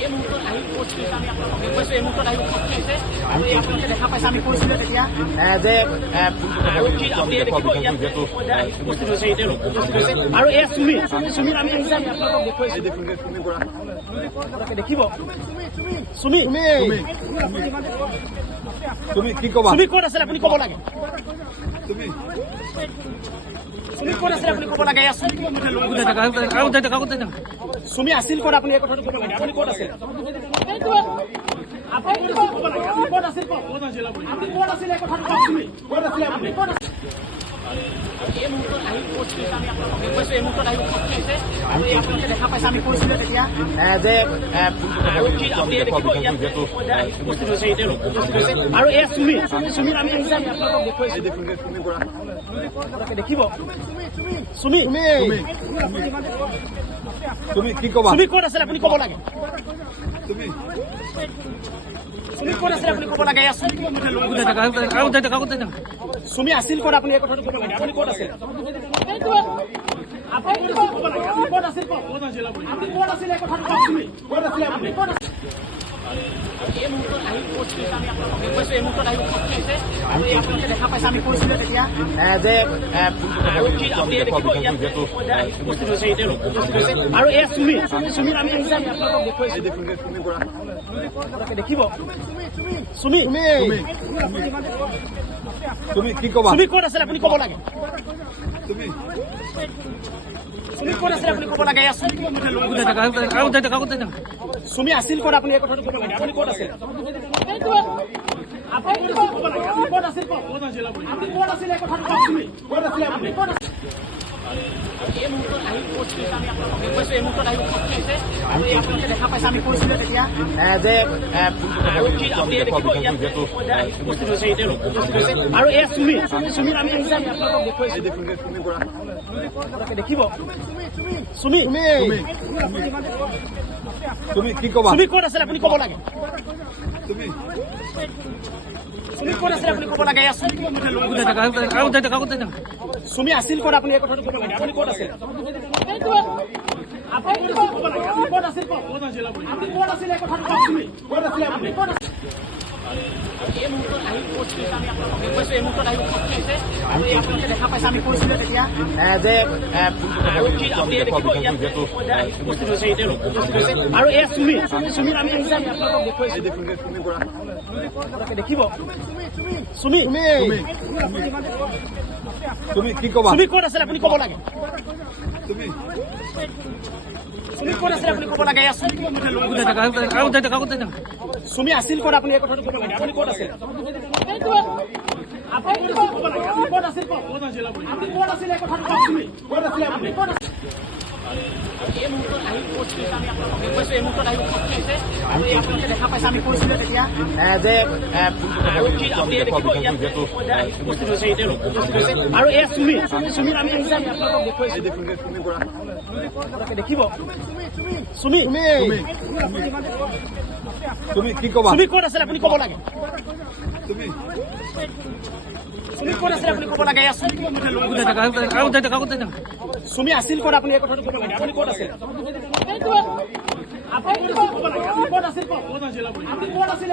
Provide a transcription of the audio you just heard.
এই মুহূৰ্তত আহি পৰিস্থিতি আমি আপোনালোকক দেখুৱাইছো। এই মুহূৰ্তত আহি উপস্থিত হৈছে আৰু এই আপোনালোকে দেখা পাইছে আমি কৈছিলো তেতিয়া যে আৰক্ষী আপুনি দেখিব ইয়াত উপস্থিত হৈছে তেওঁলোক উপস্থিত হৈছে আৰু এই চুমি আমি আহিছে আমি আপোনালোকক দেখুৱাইছো। দেখিব চুমি তুমি কি কবা? চুমি ক'ত আছিলে আপুনি ক'ব লাগে। চুমি ক'ত আছিলে আপুনি ক'ব লাগে। চুমি আছিল ক'ত আপুনি এই কথাটো ক'ব লাগে। আপুনি ক'ত আছিল? এই মুহূৰ্তত আহি পৰিস্থিতি আমি আপোনালোকক দেখুৱাইছো। এই মুহূৰ্তত আহি উপস্থিত হৈছে আৰু এই আপোনালোকে দেখা পাইছে আমি কৈছিলো তেতিয়া যে আৰক্ষী আপুনি দেখিব ইয়াত উপস্থিত হৈছে তেওঁলোক উপস্থিত হৈছে আৰু এই চুমি আমি আহিছে আমি আপোনালোকক দেখুৱাইছো। দেখিব চুমি তুমি কি কবা? চুমি ক'ত আছিলে আপুনি ক'ব লাগে। চুমি ক'ত আছিলে আপুনি ক'ব লাগে। চুমি আছিল ক'ত আপুনি এই কথাটো ক'ব লাগে। আপুনি ক'ত আছিল? এই মুহূৰ্তত আহি পৰিস্থিতি আমি আপোনালোকক দেখুৱাইছো। এই মুহূৰ্তত আহি উপস্থিত হৈছে আৰু এই আপোনালোকে দেখা পাইছে আমি কৈছিলো তেতিয়া যে আৰক্ষী আপুনি দেখিব ইয়াত উপস্থিত হৈছে তেওঁলোক উপস্থিত হৈছে আৰু এই চুমি আমি আহিছে আমি আপোনালোকক দেখুৱাইছো। দেখিব চুমি তুমি কি কবা? চুমি ক'ত আছিলে আপুনি ক'ব লাগে। চুমি ক'ত আছিলে আপুনি ক'ব লাগে। চুমি আছিল ক'ত আপুনি এই কথাটো ক'ব লাগে। আপুনি ক'ত আছিল? এই মুহূৰ্তত আহি পৰিস্থিতি আমি আপোনালোকক দেখুৱাইছো। এই মুহূৰ্তত আহি উপস্থিত হৈছে আৰু এই আপোনালোকে দেখা পাইছে আমি কৈছিলো তেতিয়া যে আৰক্ষী আপুনি দেখিব ইয়াত উপস্থিত হৈছে তেওঁলোক উপস্থিত হৈছে আৰু এই চুমি আমি আহিছে আমি আপোনালোকক দেখুৱাইছো। দেখিব চুমি তুমি কি কবা? চুমি ক'ত আছিলে আপুনি ক'ব লাগে। চুমি ক'ত আছিলে আপুনি ক'ব লাগে। চুমি আছিল ক'ত আপুনি এই কথাটো ক'ব লাগে। আপুনি ক'ত আছিল? এই মুহূৰ্তত আহি পৰিস্থিতি আমি আপোনালোকক দেখুৱাইছো। এই মুহূৰ্তত আহি উপস্থিত হৈছে আৰু এই আপোনালোকে দেখা পাইছে আমি কৈছিলো তেতিয়া যে আৰক্ষী আপুনি দেখিব ইয়াত উপস্থিত হৈছে তেওঁলোক উপস্থিত হৈছে আৰু এই চুমি আমি আহিছে আমি আপোনালোকক দেখুৱাইছো। দেখিব চুমি তুমি কি কবা? চুমি ক'ত আছিলে আপুনি ক'ব লাগে। চুমি ক'ত আছিলে আপুনি ক'ব লাগে। চুমি আছিল ক'ত আপুনি এই কথাটো ক'ব লাগে। আপুনি ক'ত আছিল? এই মুহূৰ্তত আহি পৰিস্থিতি আমি আপোনালোকক দেখুৱাইছো। এই মুহূৰ্তত আহি উপস্থিত হৈছে আৰু এই আপোনালোকে দেখা পাইছে আমি কৈছিলো তেতিয়া যে আৰক্ষী আপুনি দেখিব ইয়াত উপস্থিত হৈছে তেওঁলোক উপস্থিত হৈছে আৰু এই চুমি আমি আহিছে আমি আপোনালোকক দেখুৱাইছো। দেখিব চুমি তুমি কি কবা? চুমি ক'ত আছিলে আপুনি ক'ব লাগে। চুমি ক'ত আছিলে আপুনি ক'ব লাগে। চুমি আছিল ক'ত আপুনি এই কথাটো ক'ব লাগে। আপুনি ক'ত আছিল? ক'ত আছিল?